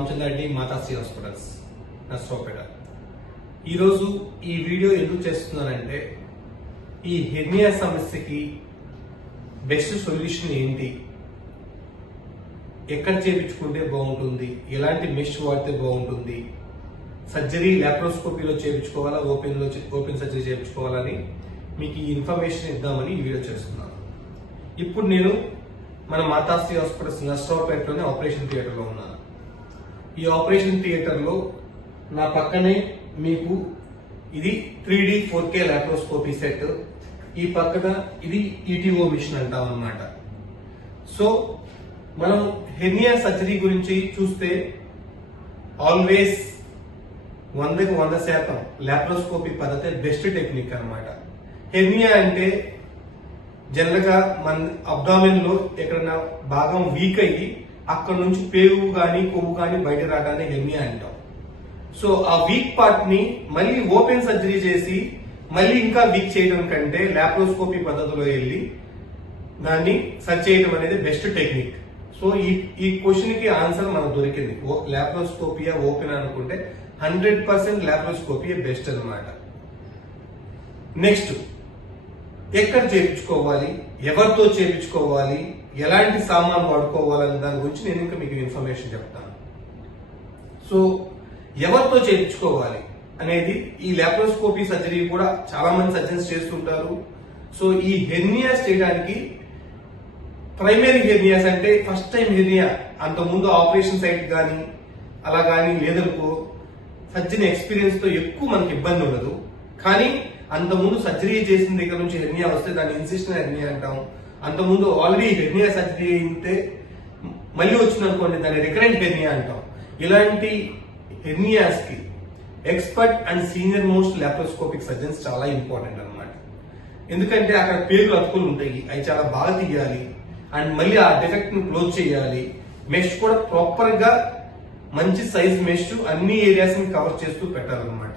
Ramachandra Reddy Matasri hospitals Narasaraopet. ఈరోజు ఈ video ఎందుకు చేస్తున్నానంటే ఈ హెర్నియా సమస్యకి బెస్ట్ సొల్యూషన్ ఏంటి, ఎక్కడ చేయించుకుంటే బాగుంటుంది, ఎలాంటి మెష్ వాడితే బాగుంటుంది, సర్జరీ లాప్రోస్కోపీలో చేయించుకోవాలా, ఓపెన్ సర్జరీ చేయించుకోవాలని మీకు ఈ ఇన్ఫర్మేషన్ ఇద్దామని ఈ వీడియో చేస్తున్నాను. ఇప్పుడు నేను మన మాతాశ్రీ హాస్పిటల్స్ నర్సరావుపేటలోనే ఆపరేషన్ థియేటర్లో ఉన్నాను. ఈ ఆపరేషన్ థియేటర్లో నా పక్కనే మీకు ఇది 3D 4K లాప్రోస్కోపీ సెట్, ఈ పక్కన ఇది ఈటీఓ మిషన్ అంటాం అన్నమాట. సో మనం హెర్నియా సర్జరీ గురించి చూస్తే ఆల్వేస్ 100% లాప్రోస్కోపీ పద్ధతి బెస్ట్ టెక్నిక్ అన్నమాట. హెర్నియా అంటే జనరల్ గా మన అబ్డామిన్ లో ఎక్కడన్నా భాగం వీక్ అయ్యి అక్కడ నుంచి పేగు గాని కొవ్వు గాని బయట రాగానే హెర్నియా అంటాం. సో ఆ వీక్ పార్ట్ ని మళ్ళీ ఓపెన్ సర్జరీ చేసి మళ్ళీ ఇంకా వీక్ చేయడం కంటే లాప్రోస్కోపీ పద్ధతిలో వెళ్ళి దాన్ని సర్చ్ చేయడం అనేది బెస్ట్ టెక్నిక్. సో ఈ క్వశ్చన్ కి ఆన్సర్ మనకు దొరికింది. లాప్రోస్కోపియా ఓపెన్ అనుకుంటే 100% లాప్రోస్కోపియా బెస్ట్ అన్నమాట. నెక్స్ట్, ఎక్కడ చేయించుకోవాలి, ఎవరితో చేయించుకోవాలి, ఎలాంటి సామాన్ వాడుకోవాలనే దాని గురించి నేను ఇంకా మీకు ఇన్ఫర్మేషన్ చెప్తాను. సో ఎవరితో చేయించుకోవాలి అనేది ఈ లాప్రోస్కోపీ సర్జరీ కూడా చాలా మంది సర్జన్స్ చేస్తుంటారు. సో ఈ హెర్నియాస్ చేయడానికి ప్రైమరీ హెర్నియాస్ అంటే ఫస్ట్ టైం హెర్నియా, అంతకుముందు ఆపరేషన్ సైట్ కానీ అలా కానీ లేదనుకో సర్జరీ ఎక్స్పీరియన్స్ తో ఎక్కువ మనకి ఇబ్బంది ఉండదు. కానీ అంతకుముందు సర్జరీ చేసిన దగ్గర నుంచి హెర్నియా వస్తే దాన్ని ఇన్సిషన్ హెర్నియా అంటాం. అంతకుముందు ఆల్రెడీ హెర్నియా సర్జరీ అయితే మళ్ళీ వచ్చిందనుకోండి దాన్ని రికరెంట్ హెర్నియా అంటాం. ఇలాంటి హెర్నియాస్ కి expert and senior most laparoscopic surgeons చాలా ఇంపార్టెంట్ అన్నమాట. ఎందుకంటే అక్కడ పేర్లు అతుకులు ఉంటాయి, అవి చాలా బాగా తీయాలి అండ్ మళ్ళీ ఆ డిఫెక్ట్ ని క్లోజ్ చేయాలి. మెష్ కూడా ప్రాపర్ గా మంచి సైజ్ మెష్ అన్ని ఏరియాస్ ని కవర్ చేస్తూ పెట్టాలన్నమాట.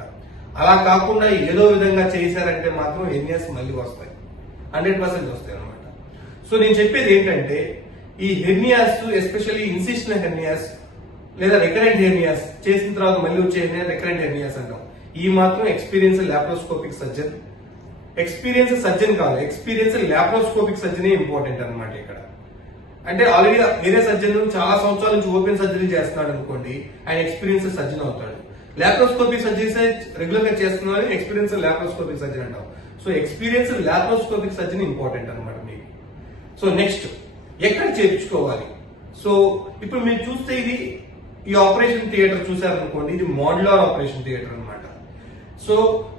అలా కాకుండా ఏదో విధంగా చేశారంటే మాత్రం హెర్నియాస్ మళ్ళీ వస్తాయి, 100% వస్తాయి అనమాట. సో నేను చెప్పేది ఏంటంటే ఈ హెర్నియాస్ ఎస్పెషల్లీ ఇన్సిషనల్ హెర్నియాస్ లేదా రికరెంట్ హెర్నియాస్ చేసిన తర్వాత మళ్ళీ వచ్చే హెర్నియా రికరెంట్ హెర్నియాస్ అంటాం. ఈ మాత్రం experience laparoscopic surgeon, experience surgeon కాదు, ఎక్స్పీరియన్స్ లాప్రోస్కోపిక్ సర్జనే ఇంపార్టెంట్ అనమాట. ఇక్కడ అంటే ఆల్రెడీ వేరే సర్జన్ చాలా సంవత్సరాల నుంచి ఓపెన్ సర్జరీ చేస్తున్నాడు అనుకోండి, ఆయన ఎక్స్పీరియన్స్ సర్జన్ అవుతాడు. లాప్రోస్కోపిక్ సర్జరీస్ రెగ్యులర్ గా చేస్తున్నారు, ఎక్స్పీరియన్స్ లాప్రోస్కోపిక్ సర్జన్ అంటాం. So experience laparoscopic surgeon important అనమాట మీకు. సో నెక్స్ట్, ఎక్కడ చేయించుకోవాలి? సో ఇప్పుడు మీరు చూస్తే ఇది ఈ ఆపరేషన్ థియేటర్ చూసారనుకోండి, ఇది మోడ్యులర్ ఆపరేషన్ థియేటర్ అనమాట. సో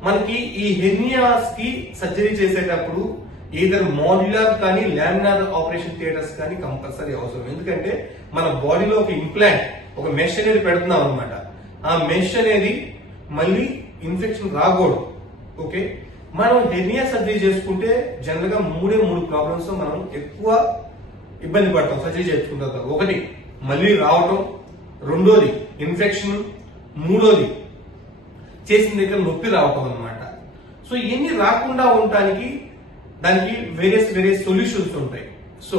మనకి ఈ హెర్నియాస్ కి సర్జరీ చేసేటప్పుడు ఈధర్ మోడ్యులర్ కానీ లామినార్ ఆపరేషన్ థియేటర్స్ కానీ కంపల్సరీ అవసరం. ఎందుకంటే మన బాడీలో ఒక ఇంప్లాంట్, ఒక మెష్ అనేది పెడుతున్నాం అనమాట. ఆ మెష్ అనేది మళ్ళీ ఇన్ఫెక్షన్ రాకూడదు. ఓకే, మనం హెర్నియా సర్జరీ చేసుకుంటే జనరల్ గా మూడు ప్రాబ్లమ్స్ మనం ఎక్కువ ఇబ్బంది పడతాం సర్జరీ చేసుకుంటాం. ఒకటి మళ్ళీ రావటం, రెండోది ఇన్ఫెక్షన్, మూడోది చేసిన దగ్గర నొప్పి రావటం అనమాట. సో ఇవన్నీ రాకుండా ఉండటానికి దానికి వేరియస్ సొల్యూషన్స్ ఉంటాయి. సో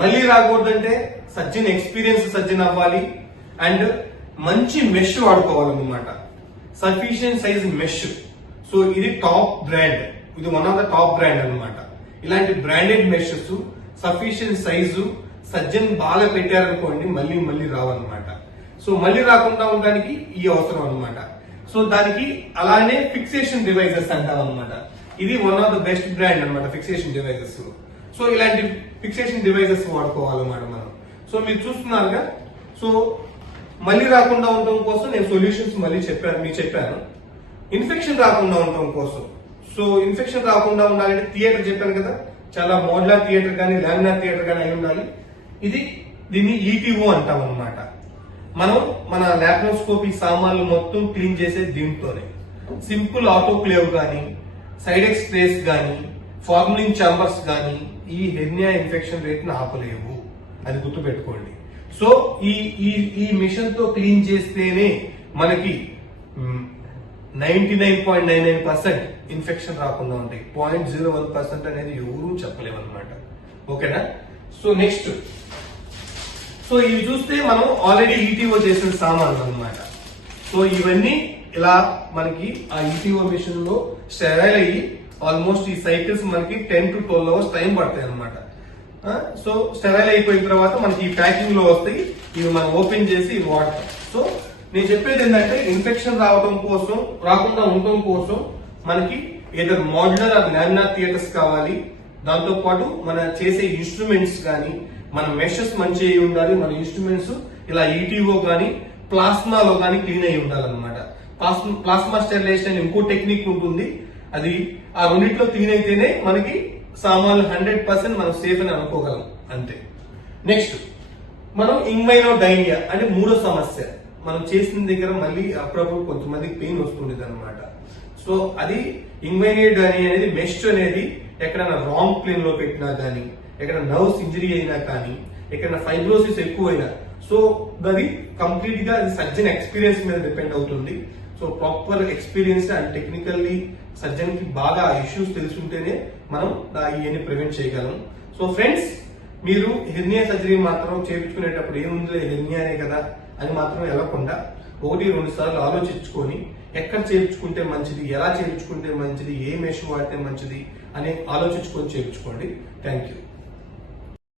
మళ్ళీ రాకూడదంటే సర్జన్ ఎక్స్పీరియన్స్ సర్జన్ అవ్వాలి అండ్ మంచి మెష్ వాడుకోవాలన్నమాట. Sufficient size mesh. సో ఇది టాప్ బ్రాండ్, ఇది one of the top brand అనమాట. ఇలాంటి branded meshes sufficient size surgeon బాగా పెట్టారనుకోండి మళ్ళీ రావన్నమాట. సో మళ్ళీ రాకుండా ఉండడానికి ఈ అవసరం అనమాట. సో దానికి అలానే ఫిక్సేషన్ డివైజెస్ అంటాం అనమాట. ఇది one of the best brand అనమాట ఫిక్సేషన్ డివైజెస్. సో ఇలాంటి ఫిక్సేషన్ డివైజెస్ వాడుకోవాలన్నమాట మనం. సో మీరు చూస్తున్నారుగా. సో మళ్ళీ రాకుండా ఉండటం కోసం నేను సొల్యూషన్స్ మళ్ళీ మీకు చెప్పాను. ఇన్ఫెక్షన్ రాకుండా ఉండటం కోసం, సో ఇన్ఫెక్షన్ రాకుండా ఉండాలంటే థియేటర్ చెప్పాను కదా, చాలా మోడ్యులర్ థియేటర్ కానీ లామినార్ థియేటర్ కానీ అయి ఉండాలి. దీన్ని ఈటీఓ అంటాం అనమాట. మనం మన లాప్రోస్కోపీ సామాన్లు మొత్తం క్లీన్ చేసే దీంతోనే. సింపుల్ ఆటోక్లేవ్ కానీ, సైడెక్స్ స్ప్రేస్ కానీ, ఫార్మలిన్ చాంబర్స్ కానీ ఈ హెర్నియా ఇన్ఫెక్షన్ రేట్ ని ఆపలేవు, అది గుర్తుపెట్టుకోండి. సో ఈ మిషన్ తో క్లీన్ చేస్తేనే మనకి 99.99% ఇన్ఫెక్షన్ రాకుండా ఉంటాయి. 0.01% అనేది ఎవరూ చెప్పలేము అనమాట. ఓకేనా? సో నెక్స్ట్ సో ఇవి చూస్తే మనం ఆల్రెడీ ఈటీఓ చేసిన సామాన్లు అన్నమాట. సో ఇవన్నీ ఇలా మనకి ఆ ఈటీఓ మిషన్ లో స్టెరైల్ అయ్యి ఆల్మోస్ట్ ఈ సైకిల్స్ మనకి 10 to 12 అవర్స్ టైం పడతాయి అనమాట. సో స్టెరైల్ అయిపోయిన తర్వాత మనకి ఈ ప్యాకింగ్ లో వస్తాయి. ఇవి మనం ఓపెన్ చేసి వాడతాం. సో నేను చెప్పేది ఏంటంటే ఇన్ఫెక్షన్ రాకుండా ఉండటం కోసం మనకి ఏదో మోడ్యులర్ ఆర్ లామినార్ థియేటర్స్ కావాలి. దాంతో పాటు మన చేసే ఇన్స్ట్రుమెంట్స్ కానీ మన మెషెస్ మంచి అయి ఉండాలి. మన ఇన్స్ట్రుమెంట్స్ ఇలా ఈటీఓ గానీ ప్లాస్మాలో గానీ క్లీన్ అయి ఉండాలన్నమాట. ప్లాస్మా స్టెరిలైజేషన్ అని ఇంకో టెక్నిక్ ఉంటుంది. అది ఆ రెండింటిలో క్లీన్ అయితేనే మనకి సామాన్లు 100% మనం సేఫ్ అని అనుకోగలం అంతే. నెక్స్ట్ మనం ఇంగ్వైనోడైనియా అంటే మూడో సమస్య. మనం చేసిన దగ్గర మళ్ళీ అప్పుడప్పుడు కొంతమందికి పెయిన్ వస్తుండేది అనమాట. సో అది ఇంగ్వైనోడైనియా అనేది మెష్ అనేది ఎక్కడైనా రాంగ్ ప్లేన్ లో పెట్టినా గానీ, ఎక్కడ నర్వ్స్ ఇంజరీ అయినా కానీ, ఎక్కడైనా ఫైబ్రోసిస్ ఎక్కువైనా, సో అది కంప్లీట్ గా సర్జన్ ఎక్స్పీరియన్స్ మీద డిపెండ్ అవుతుంది. So proper experience and technically surgeon కి బాగా ఇష్యూస్ తెలుసుంటేనే మనం ఇవన్నీ ప్రివెంట్ చేయగలం. సో ఫ్రెండ్స్, మీరు హెర్నియా సర్జరీ మాత్రం చేయించుకునేటప్పుడు ఏముందిలే హెర్నియానే కదా అని మాత్రం వెళ్ళకుండా 1-2 సార్లు ఆలోచించుకొని ఎక్కడ చేయించుకుంటే మంచిది, ఎలా చేయించుకుంటే మంచిది, ఏ మెష్ వాడితే మంచిది అని ఆలోచించుకొని చేయించుకోండి. Thank you.